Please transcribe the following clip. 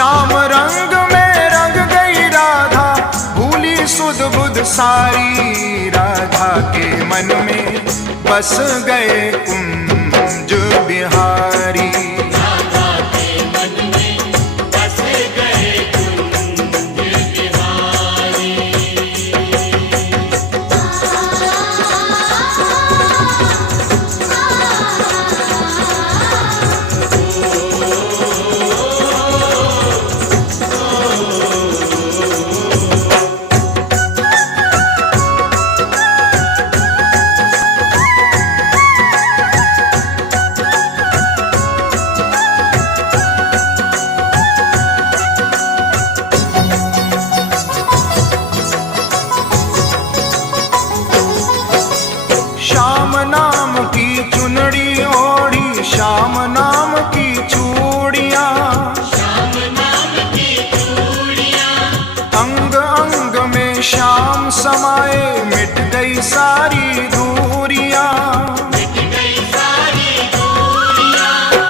श्याम रंग में रंग गई राधा, भूली सुध बुध सारी। राधा के मन में बस गए कुंज बिहारी। राधा के मन में बस गए कुंज बिहारी। श्याम नाम की चुनड़ी ओढ़ी, श्याम नाम की चूड़ियां, श्याम नाम की चूड़ियां, अंग अंग में श्याम समाए, मिट गई सारी दूरियां।